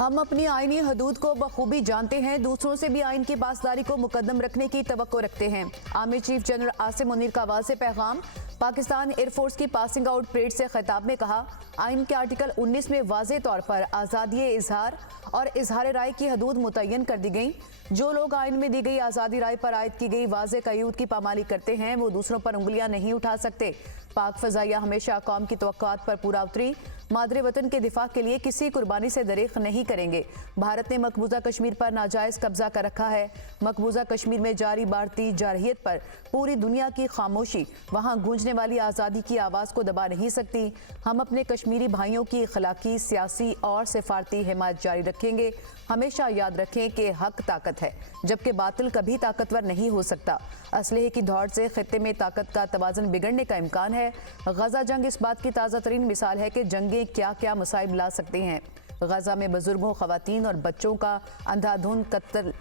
हम अपनी आईनी हदूद को बखूबी जानते हैं, दूसरों से भी आइन की पासदारी को मुकद्दम रखने की तवक्को रखते हैं। Army chief general Asim Munir का वाज़ेह पैगाम। पाकिस्तान एयरफोर्स की पासिंग आउट परेड से खिताब में कहा, आइन के आर्टिकल 19 में वाज़ेह तौर पर आज़ादी इजहार और इजहार राय की हदूद मुतय्यन कर दी गई। जो लोग आइन में दी गई आज़ादी राय पर आयद की गई वाज़ेह कयूद की पामाली करते हैं, वो दूसरों पर उंगलियां नहीं उठा सकते। पाक फ़ज़ाइया हमेशा कौम की तवक्कुआत पर पूरा उतरी, मादरे वतन के दिफा के लिए किसी कुर्बानी से दरेख नहीं करेंगे। भारत ने मकबूजा कश्मीर पर नाजायज़ कब्जा कर रखा है। मकबूजा कश्मीर में जारी बढ़ती जारहियत पर पूरी दुनिया की खामोशी वहाँ गूंजने वाली आज़ादी की आवाज़ को दबा नहीं सकती। हम अपने कश्मीरी भाइयों की इखलाकी, सियासी और सिफारती हिमायत जारी रखेंगे। हमेशा याद रखें कि हक ताकत है, जबकि बातिल कभी ताकतवर नहीं हो सकता। असलहे की दौड़ से खित्ते में ताकत का तवाज़ुन बिगड़ने का इम्कान है। गजा जंग इस बात की ताज़ा तरीन मिसाल है कि जंगें क्या क्या मसाइब ला सकती हैं। गजा में बुजुर्गों, खवातीन और बच्चों का अंधाधुंध कत्ल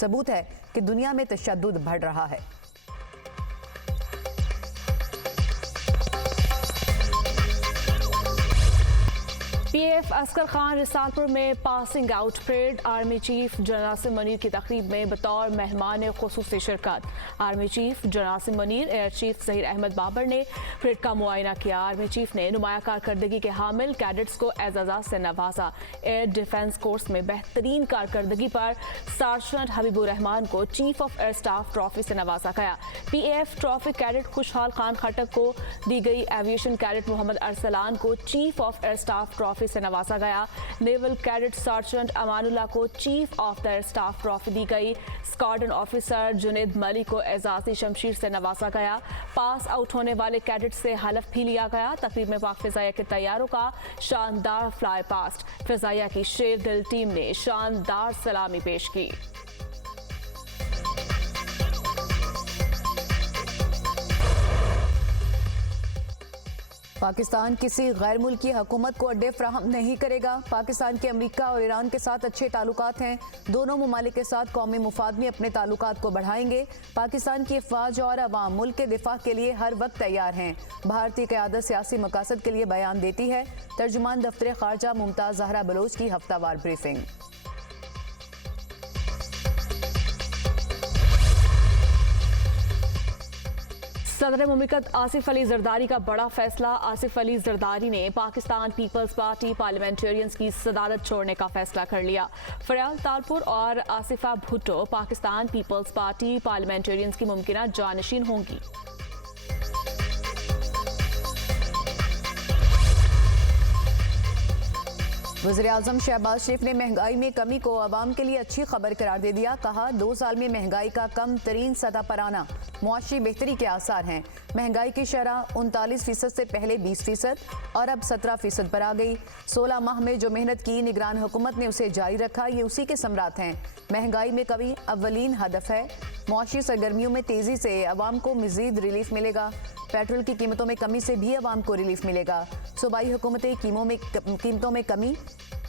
सबूत है कि दुनिया में तशद्दुद बढ़ रहा है। पीएफ असगर खान रिसालपुर में passing out parade. Army chief general Asim Munir की तकरीब में बतौर मेहमान खुसूसी शिरकत। Army chief general Asim Munir, air chief Zaheer Ahmed Babar ने परेड का मुआयना किया। आर्मी चीफ ने नुमाया कारकर्दगी के हामिल कैडेट्स को एजाज़ात से नवाजा। एयर डिफेंस कोर्स में बेहतरीन कारकर्दगी पर सार्जेंट हबीबुर रहमान को chief of air staff trophy से नवाजा गया। पीएफ ट्रॉफी कैडेट खुशहाल खान खटक को दी गई। एविएशन कैडेट मोहम्मद अरसलान को chief of air staff trophy से नवाजा गया। नेवल कैडेट सार्जेंट अमानुल्लाह को chief of the air staff trophy दी गई। स्क्वाड्रन ऑफिसर जुनेद मलिक को एजाज़ी शमशीर से नवाजा गया। पास आउट होने वाले कैडेट से हलफ भी लिया गया। तकरीब में पाक फ़िज़ाइया के तैयारों का शानदार फ्लाई पास्ट। फ़िज़ाइया की शेर दिल टीम ने शानदार सलामी पेश की। पाकिस्तान किसी गैर मुल्की हुकूमत को अड्डे फ्राहम नहीं करेगा। पाकिस्तान के अमेरिका और ईरान के साथ अच्छे ताल्लुकात हैं। दोनों ममालिक के साथ कौमी मुफाद में अपने ताल्लुकात को बढ़ाएंगे। पाकिस्तान की अफवाज और अवाम मुल्क के दिफा के लिए हर वक्त तैयार हैं। भारतीय क़यादत सियासी मकासद के लिए बयान देती है। तर्जुमान दफ्तर खारजा मुमताज़ ज़हरा बलोच की हफ्तावार ब्रीफिंग। सदर मुमलिकत आसिफ अली जरदारी का बड़ा फैसला। आसिफ अली जरदारी ने पाकिस्तान पीपल्स पार्टी पार्लियामेंटेरियंस की सदारत छोड़ने का फैसला कर लिया। फरियाल तालपुर और आसिफा भुट्टो पाकिस्तान पीपल्स पार्टी पार्लियामेंटेरियंस की मुमकिना जानशीन होंगी। वज़ीर-ए-आज़म शहबाज शरीफ ने महंगाई में कमी को आवाम के लिए अच्छी खबर करार दे दिया। कहा, 2 साल में महंगाई का कम तरीन सतह पर आना मुआशी बेहतरी के आसार हैं। महंगाई की शरह 39% से पहले 20% और अब 17% पर आ गई। 16 माह में जो मेहनत की निगरान हुकूमत ने उसे जारी रखा, ये उसी के समरात हैं। महंगाई में कमी अव्वलीन हदफ है। मुआशी सरगर्मियों में तेज़ी से अवाम को मज़ीद रिलीफ मिलेगा। पेट्रोल की कीमतों में कमी से भी अवाम को रिलीफ मिलेगा। सूबाई हुकूमतें कीमतों में कमी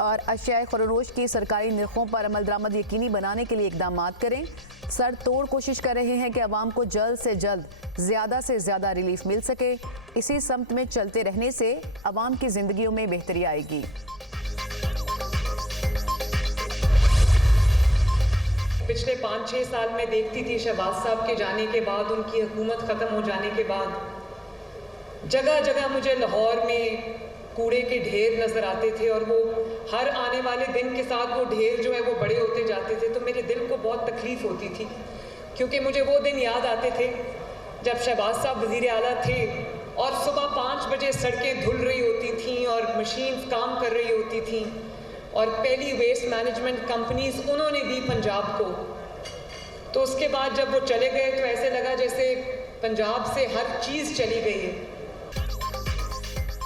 और अशियाए खुरोश की सरकारी निर्खों पर अमल दरामद यकीनी बनाने के लिए इकदाम करें। सर तोड़ कोशिश कर रहे हैं कि अवाम को जल्द से जल्द ज़्यादा से ज़्यादा रिलीफ मिल सके। इसी समत में चलते रहने से अवाम की ज़िंदगियों में बेहतरी आएगी। पिछले 5-6 साल में देखती थी शहबाज साहब के जाने के बाद, उनकी हुकूमत ख़त्म हो जाने के बाद जगह जगह मुझे लाहौर में कूड़े के ढेर नज़र आते थे और वो हर आने वाले दिन के साथ वो ढेर जो है वो बड़े होते जाते थे। तो मेरे दिल को बहुत तकलीफ़ होती थी, क्योंकि मुझे वो दिन याद आते थे जब शहबाज साहब वज़ीर आला थे और सुबह 5 बजे सड़कें धुल रही होती थीं और मशीन काम कर रही होती थीं और पहली वेस्ट मैनेजमेंट कंपनीज उन्होंने दी पंजाब को। तो उसके बाद जब वो चले गए तो ऐसे लगा जैसे पंजाब से हर चीज़ चली गई है।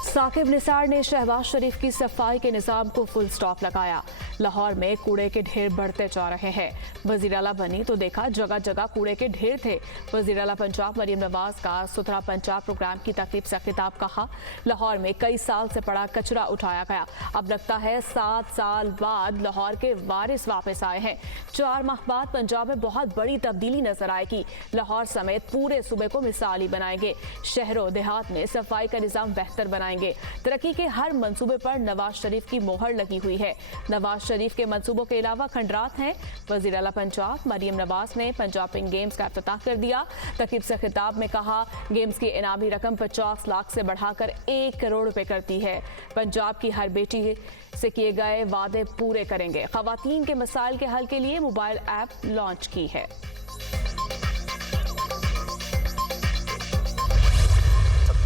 साकिब निसार ने शहबाज शरीफ की सफाई के निज़ाम को फुल स्टॉप लगाया। लाहौर में कूड़े के ढेर बढ़ते जा रहे हैं। वजीर आला बनी तो देखा जगह जगह कूड़े के ढेर थे। वजीर आला पंजाब मरियम नवाज का सुथरा पंजाब प्रोग्राम की तकरीब से खिताब कहा, लाहौर में कई साल से पड़ा कचरा उठाया गया, अब लगता है 7 साल बाद लाहौर के वारिस वापस आए हैं। 4 माह बाद पंजाब में बहुत बड़ी तब्दीली नजर आएगी। लाहौर समेत पूरे सूबे को मिसाली बनाएंगे। शहरों देहात में सफाई का निजाम बेहतर बनाएंगे। तरक्की के हर मंसूबे पर नवाज शरीफ की मोहर लगी हुई है। नवाज शरीफ के मंसूबों के अलावा खंडरात हैं। वजीर आला पंजाब मरियम नवाज ने पंजाब गेम्स का इफ्तिताह कर दिया। तकरीब से खिताब में कहा, गेम्स की इनामी रकम 50 लाख से बढ़ाकर 1 करोड़ रुपए करती है। पंजाब की हर बेटी से किए गए वादे पूरे करेंगे। खवातीन के मसाइल के हल के लिए मोबाइल ऐप लॉन्च की है।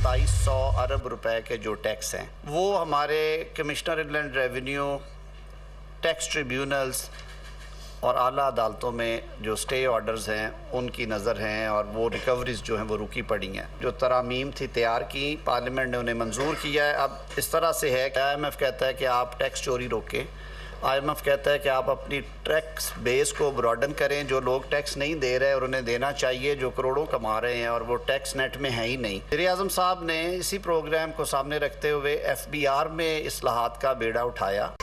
2700 अरब रुपए के जो टैक्स हैं वो हमारे commissioner inland revenue, tax tribunals और आला अदालतों में जो स्टे ऑर्डर्स हैं उनकी नज़र हैं और वो रिकवरीज जो हैं वो रुकी पड़ी हैं। जो तरामीम थी तैयार की, पार्लियामेंट ने उन्हें मंजूर किया है। अब इस तरह से है कि IMF कहता है कि आप टैक्स चोरी रोकें, IMF कहता है कि आप अपनी टैक्स बेस को ब्रॉडन करें। जो लोग टैक्स नहीं दे रहे और उन्हें देना चाहिए, जो करोड़ों कमा रहे हैं और वो टैक्स नेट में है ही नहीं। वज़ीर आज़म साहब ने इसी प्रोग्राम को सामने रखते हुए FBR में इस्लाहात का बेड़ा उठाया।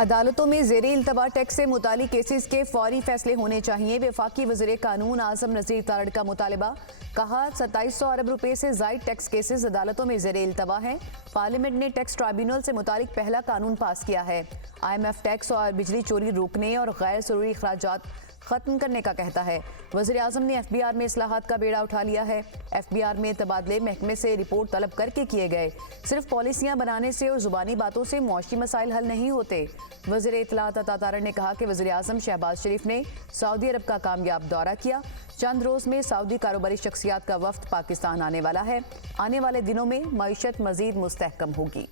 अदालतों में ज़ेरे इल्तवा टैक्स से मुतालिक केसेस के फौरी फैसले होने चाहिए। वफाकी वज़ीर कानून आज़म नज़ीर तारड़ का मुतालबा। कहा, 2700 अरब रुपए से ज़ायद टैक्स केसेस अदालतों में ज़ेरे इल्तवा हैं। पार्लियामेंट ने टैक्स ट्राइब्यूनल से मुतालिक पहला कानून पास किया है। IMF टैक्स और बिजली चोरी रोकने और गैर ज़रूरी अखराजात खत्म करने का कहता है। वज़ीर आज़म ने FBR में इस्लाहात का बेड़ा उठा लिया है। FBR में तबादले महकमे से रिपोर्ट तलब करके किए गए। सिर्फ पॉलिसियां बनाने से और ज़ुबानी बातों से मुआशी मसाइल हल नहीं होते। वज़ीर इत्तलात अता तारड़ ने कहा कि वज़ीर आज़म शहबाज शरीफ ने सऊदी अरब का कामयाब दौरा किया। चंद रोज़ में सऊदी कारोबारी शख्सियात का वफ्द पाकिस्तान आने वाला है। आने वाले दिनों में मईशत मज़ीद मुस्तहकम होगी।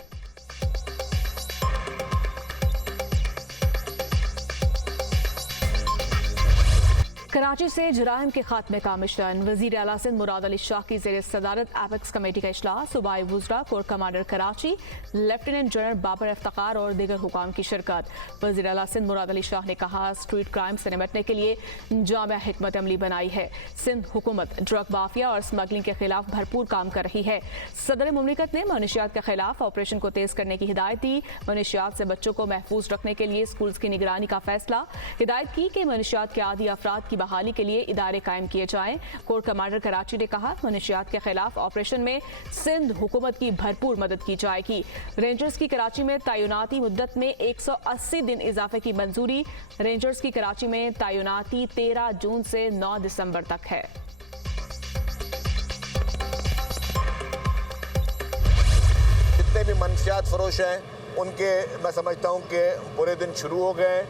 कराची से जराइम के खात्मे का मिशन। वज़ीर आला सिंध मुराद अली शाह की ज़ेर सदारत एपेक्स कमेटी का इजलास। सूबाई वुज़रा, core commander Karachi, lieutenant general Babar Iftikhar और दीगर हुकाम की शिरकत। वज़ीर आला सिंध मुराद अली शाह ने कहा, स्ट्रीट क्राइम से निपटने के लिए जामिया हिकमत अमली बनाई है। सिंध हुकूमत ड्रग माफिया और स्मगलिंग के खिलाफ भरपूर काम कर रही है। सदर मुमलिकत ने मनशियात के खिलाफ ऑपरेशन को तेज करने की हिदायत दी। मनशियात से बच्चों को महफूज रखने के लिए स्कूल्स की निगरानी का फैसला। हिदायत की कि मनशियात के आदी अफराद की बहाली के लिए इदारे कायम किए जाएं। कोर कमांडर कराची ने कहा, मनशियात के खिलाफ ऑपरेशन में सिंध हुकूमत की भरपूर मदद की जाएगी। रेंजर्स की कराची में तैनाती मुद्दत में 180 दिन इजाफे की मंजूरी। रेंजर्स की कराची में तैनाती 13 जून से 9 दिसंबर तक है। जितने भी मनशियात फरोश हैं उनके मैं समझता हूं कि बुरे दिन शुरू हो गए।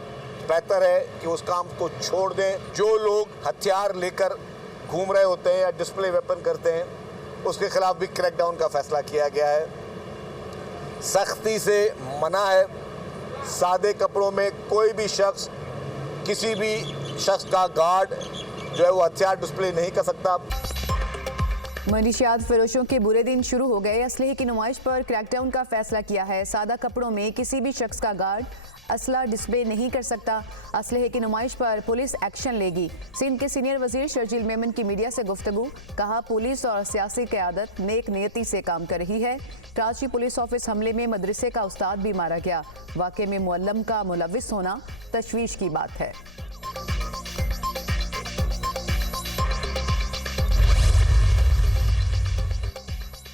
बेहतर है कि उस काम को छोड़ दें। जो लोग हथियार लेकर घूम रहे होते हैं या डिस्प्ले वेपन करते हैं उसके खिलाफ भी क्रैकडाउन का फैसला किया गया है। सख्ती से मना है। सादे कपड़ों में कोई भी शख्स किसी भी शख्स का गार्ड जो है वो हथियार डिस्प्ले नहीं कर सकता। मनशियात फरोशों के बुरे दिन शुरू हो गए। असलहे की नुमाइश पर क्रैकडाउन का फैसला किया है। सादा कपड़ों में किसी भी शख्स का गार्ड असला डिस्प्ले नहीं कर सकता। असलहे की नुमाइश पर पुलिस एक्शन लेगी। सिंध के सीनियर वजीर शर्जील मेमन की मीडिया से गुफ्तगू। कहा, पुलिस और सियासी क़यादत नेक नियति से काम कर रही है। कराची पुलिस ऑफिस हमले में मदरसे का उस्ताद भी मारा गया। वाक़े में मुअल्लम का मुलविस होना तशवीश की बात है।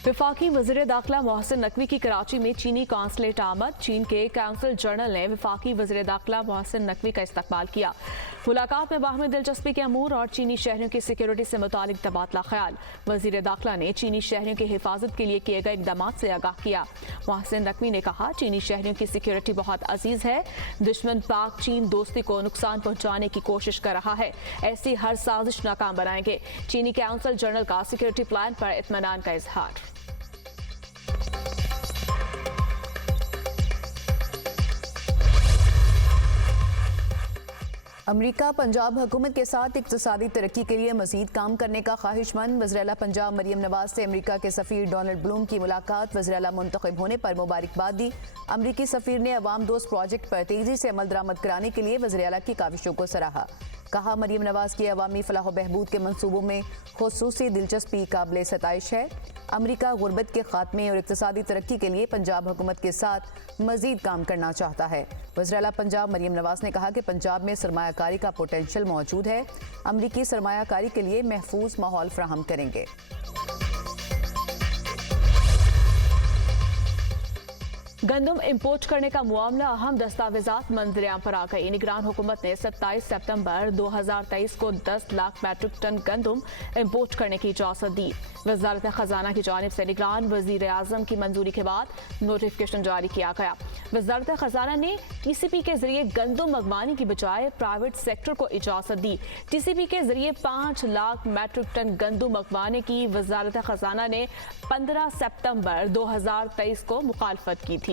वफाकी वज़ीर दाखिला मोहसिन नकवी की कराची में चीनी कॉन्सुलेट आमद। चीन के काउंसिल जनरल ने वफाकी वज़ीर दाखिला मोहसिन नकवी का इस्तकबाल किया। मुलाकात में बाहमी दिलचस्पी के अमूर और चीनी शहरियों की सिक्योरिटी से मुतालिक तबादला ख्याल। वज़ीर दाखिला ने चीनी शहरियों की हिफाजत के लिए किए गए इकदाम से आगाह किया। मोहसिन नकवी ने कहा, चीनी शहरियों की सिक्योरिटी बहुत अजीज है। दुश्मन पाक चीन दोस्ती को नुकसान पहुंचाने की कोशिश कर रहा है। ऐसी हर साजिश नाकाम बनाएंगे। चीनी काउंसिल जनरल का सिक्योरिटी प्लान पर इत्मीनान का इजहार। अमरीका पंजाब हुकूमत के साथ इक्तिसादी तरक्की के लिए मजीद काम करने का ख्वाहिशमंद। वज़ीर-ए-आला पंजाब मरियम नवाज से अमरीका के सफ़ीर डोनाल्ड ब्लूम की मुलाकात। वज़ीर-ए-आला मुंतखब होने पर मुबारकबाद दी। अमरीकी सफ़ीर ने अवाम दोस्त प्रोजेक्ट पर तेज़ी से अमल दरामद कराने के लिए वज़ीर-ए-आला की काविशों को सराहा। कहा, मरियम नवाज की अवामी फलाह व बहबूद के मंसूबों में खुसूसी दिलचस्पी काबिल सताइश है। अमरीका गुर्बत के खात्मे और इक्तिसादी तरक्की के लिए पंजाब हुकूमत के साथ मजीद काम करना चाहता है। वज़ीर-ए-आला पंजाब मरियम नवाज ने कहा कि पंजाब में सरमायाकारी का पोटेंशियल मौजूद है। अमरीकी सरमायाकारी के लिए महफूज माहौल फराहम करेंगे। गंदम इंपोर्ट करने का मामला अहम दस्तावेजात मंजरियाम पर आ गई। निगरान हुकूमत ने 27 सितंबर 2023 को 10 लाख मैट्रिक टन गंदम इंपोर्ट करने की इजाजत दी। वजारत खजाना की जानिब से निगरान वजीर आजम की मंजूरी के बाद नोटिफिकेशन जारी किया गया। वजारत खजाना ने TCP के जरिए गंदम मंगवाने की बजाय प्राइवेट सेक्टर को इजाजत दी। TCP के जरिए 5 लाख मैट्रिक टन गंदम मंगवाने की वजारत खजाना ने 15 सितंबर 2023 को मुखालफत की थी।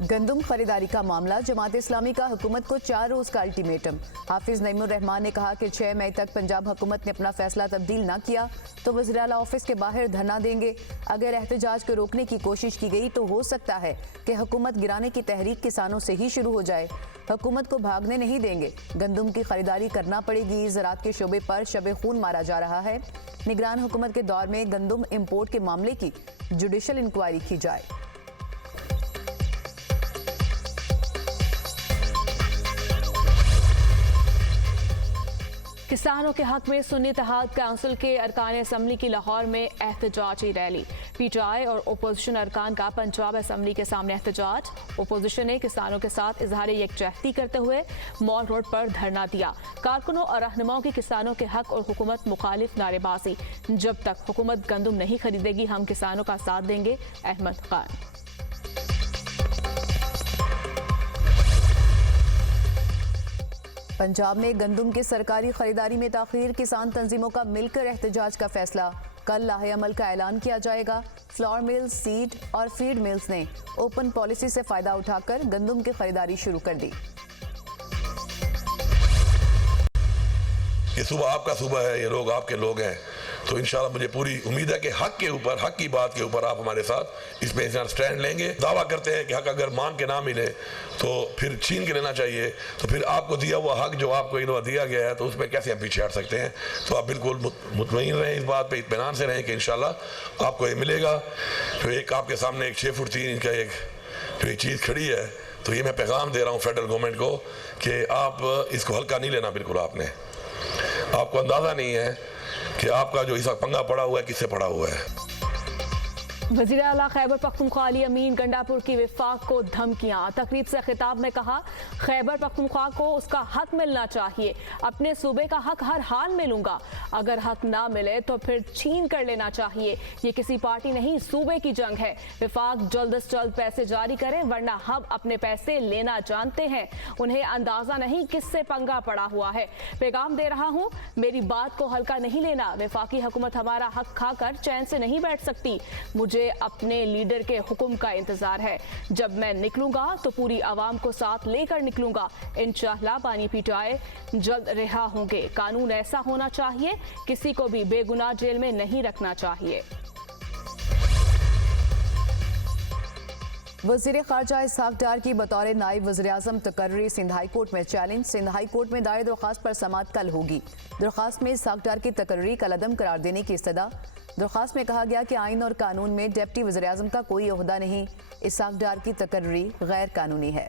गंदम खरीदारी का मामला। जमात इस्लामी का हुकूमत को 4 रोज का अल्टीमेटम। हाफिज नईमुर रहमान ने कहा कि 6 मई तक पंजाब हुकूमत ने अपना फैसला तब्दील न किया तो वज़ीर-ए-आला ऑफिस के बाहर धरना देंगे। अगर एहतजाज को रोकने की कोशिश की गई तो हो सकता है कि हुकूमत गिराने की तहरीक किसानों से ही शुरू हो जाए। हुकूमत को भागने नहीं देंगे। गंदम की खरीदारी करना पड़ेगी। ज़राअत के शोबे पर शबे खून मारा जा रहा है। निगरान हुकूमत के दौर में गंदम इम्पोर्ट के मामले की जुडिशल इंक्वायरी की जाए। किसानों के हक में सुन्नी इत्तेहाद काउंसिल के अरकान असम्बली की लाहौर में एहतजाजी रैली। PTI और अपोजिशन अरकान का पंजाब असम्बली के सामने एहतजाज। अपोजिशन ने किसानों के साथ इजहार यकजहती करते हुए मॉल रोड पर धरना दिया। कारकुनों और रहनुमाओं की किसानों के हक और हुकूमत मुखालिफ नारेबाजी। जब तक हुकूमत गंदम नहीं खरीदेगी हम किसानों का साथ देंगे। अहमद खान। पंजाब में गंदम की सरकारी खरीदारी में ताखीर। किसान तंजीमों का मिलकर एहतजाज का फैसला। कल लाहे अमल का ऐलान किया जाएगा। फ्लोर मिल्स, सीड और फीड मिल्स ने ओपन पॉलिसी से फायदा उठाकर गंदम की खरीदारी शुरू कर दी। ये सूबा आपका सूबा है, ये लोग आपके लोग हैं, तो इंशाल्लाह मुझे पूरी उम्मीद है कि हक के ऊपर, हक की बात के ऊपर आप हमारे साथ इस पे स्टैंड लेंगे। दावा करते हैं कि हक अगर मांग के ना मिले तो फिर छीन के लेना चाहिए, तो फिर आपको दिया हुआ हक जो आपको दिया गया है तो उसमें कैसे हम पीछे हट सकते हैं। तो आप बिल्कुल मुतमईन रहें इस बात पे, इत्मीनान से रहें कि इंशाल्लाह आपको ये मिलेगा। तो एक आपके सामने एक 6 फुट 3 इंच का एक जो चीज़ खड़ी है, तो ये मैं पैगाम दे रहा हूँ फेडरल गवर्नमेंट को कि आप इसको हल्का नहीं लेना। बिल्कुल आपको अंदाज़ा नहीं है कि आपका जो इस पंगा पड़ा हुआ है किससे पड़ा हुआ है। वज़ीर आला खैबर पख्तूनख्वा अली अमीन गंडापुर की विफाक को धमकियां। तकरीब से खिताब में कहा, खैबर पख्तूनख्वा को उसका हक मिलना चाहिए। अपने सूबे का हक हर हाल में लूंगा। अगर हक ना मिले तो फिर छीन कर लेना चाहिए। ये किसी पार्टी नहीं, सूबे की जंग है। विफाक जल्द से जल्द पैसे जारी करें वरना हम अपने पैसे लेना जानते हैं। उन्हें अंदाजा नहीं किससे पंगा पड़ा हुआ है। पैगाम दे रहा हूँ, मेरी बात को हल्का नहीं लेना। विफाकी हुकूमत हमारा हक खाकर चैन से नहीं बैठ सकती। मुझे अपने लीडर के हुक्म का इंतजार है। जब मैं निकलूंगा तो पूरी आवाम को साथ लेकर निकलूंगा। इंशाअल्लाह बानी PTI जल्द रिहा होंगे। कानून ऐसा होना चाहिए, किसी को भी बेगुनाह जेल में नहीं रखना चाहिए। वज़ीर ख़ारजा इसहाक़ डार की बतौर नायब वज़ीर-ए-आज़म तकर्री सिंध हाई कोर्ट में चैलेंज। सिंध हाई कोर्ट में दायर दरख्वास्त पर समाअत कल होगी। दरख्वास्त में इसहाक़ डार की तकर्री कलअदम करार देने की इस्तदा। दरख्वास्त में कहा गया कि आइन और कानून में डिप्टी वज़ीर-ए-आज़म का कोई ओहदा नहीं। इसहाक़ डार की तकर्री गैर कानूनी है।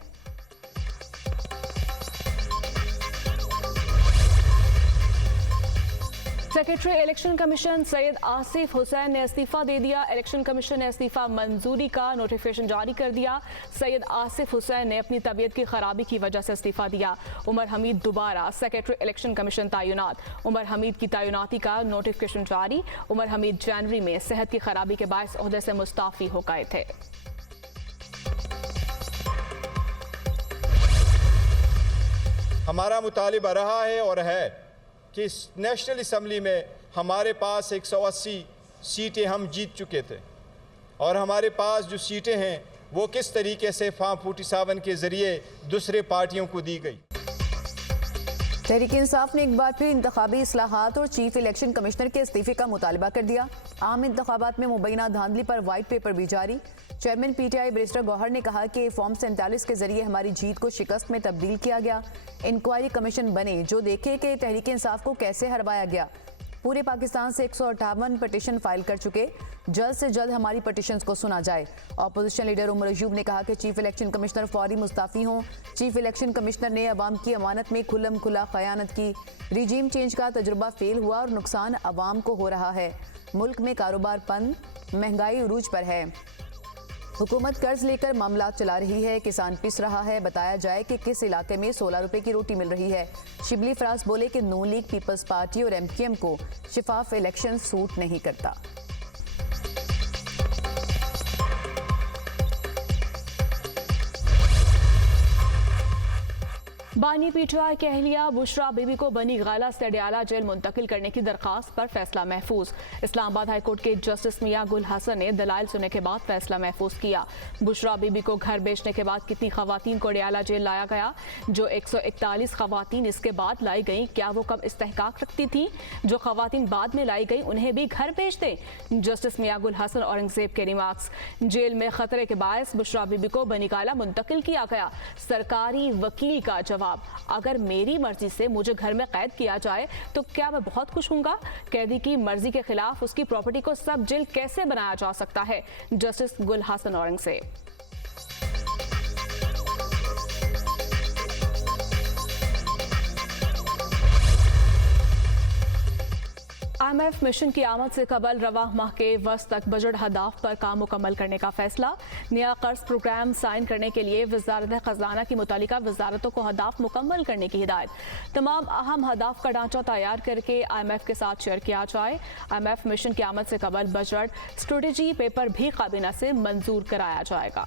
Secretary election commission Syed Asif Hussain ने इस्तीफा दे दिया। इलेक्शन कमीशन ने इस्तीफा मंजूरी का नोटिफिकेशन जारी कर दिया। सैयद आसिफ हुसैन ने अपनी तबीयत की खराबी की वजह से इस्तीफा दिया। उमर हमीद दोबारा सेक्रेटरी इलेक्शन कमीशन तैनात। उमर हमीद की तैनाती का नोटिफिकेशन जारी। उमर हमीद जनवरी में सेहत की खराबी के बायस ओहदे से मुस्ताफी हो गए थे। हमारा मुतालिबा रहा है और है कि नेशनल असम्बली में हमारे पास 180 सीटें हम जीत चुके थे और हमारे पास जो सीटें हैं वो किस तरीके से फॉर्म 47 के ज़रिए दूसरे पार्टियों को दी गई। तहरीक इंसाफ ने एक बार फिर इंतखाबी इस्लाहात और चीफ इलेक्शन कमिश्नर के इस्तीफे का मुतालबा कर दिया। आम इंतखाबात में मुबैना धांधली पर वाइट पेपर भी जारी। चेयरमैन पीटीआई बैरिस्टर गौहर ने कहा कि फॉर्म 47 के जरिए हमारी जीत को शिकस्त में तब्दील किया गया। इंक्वायरी कमीशन बने जो देखे कि तहरीक इंसाफ को कैसे हरवाया गया। पूरे पाकिस्तान से 158 पटिशन फाइल कर चुके, जल्द से जल्द हमारी पटिशंस को सुना जाए। अपोजिशन लीडर उमर अयूब ने कहा कि चीफ इलेक्शन कमिश्नर फौरी मुस्ताफी हों। चीफ इलेक्शन कमिश्नर ने अवाम की अमानत में खुल्लम खुला खयानत की। रिजीम चेंज का तजुर्बा फेल हुआ और नुकसान अवाम को हो रहा है। मुल्क में कारोबार बंद, महंगाई उरूज पर है। हुकूमत कर्ज लेकर मामला चला रही है, किसान पिस रहा है। बताया जाए कि किस इलाके में 16 रुपए की रोटी मिल रही है। शिबली फराज बोले कि नून लीग, पीपल्स पार्टी और एमक्यूएम को शिफाफ इलेक्शन सूट नहीं करता। बानी पीटीआई की अहलिया बुशरा बीबी को बनी गाला से अडयाला जेल मुंतकिल करने की दरखास्त पर फैसला महफूज। इस्लामाबाद हाईकोर्ट के जस्टिस मियां गुल हसन ने दलाइल सुनने के बाद फैसला महफूज किया। बुशरा बीबी को घर बेचने के बाद कितनी खवातीन को अडयाला जेल लाया गया? जो 141 खवातीन इसके बाद लाई गई, क्या वो कम इस्तेहकाक रखती थी? जो खवातीन बाद में लाई गई उन्हें भी घर बेच दें? जस्टिस मियां गुल हसन औरंगजेब के रिमार्क्स। जेल में खतरे के बायस बुशरा बीबी को बनी गाला मुंतकिल किया गया। सरकारी वकील का जवाब, अगर मेरी मर्जी से मुझे घर में कैद किया जाए तो क्या मैं बहुत खुश हूंगा? कैदी की मर्जी के खिलाफ उसकी प्रॉपर्टी को सब जेल कैसे बनाया जा सकता है? जस्टिस गुल हसन औरंगजेब। IMF मिशन की आमद से कबल रवाह माह के वस्त तक बजट हदाफ पर काम मुकम्मल करने का फैसला। नया कर्ज प्रोग्राम साइन करने के लिए वजारत खजाना की मुतालिका वजारतों को हदाफ मुकम्मल करने की हिदायत। तमाम अहम हदाफ का ढांचा तैयार करके IMF के साथ शेयर किया जाए। IMF मिशन की आमद से कबल बजट स्ट्रेटजी पेपर भी काबीना से मंजूर कराया जाएगा।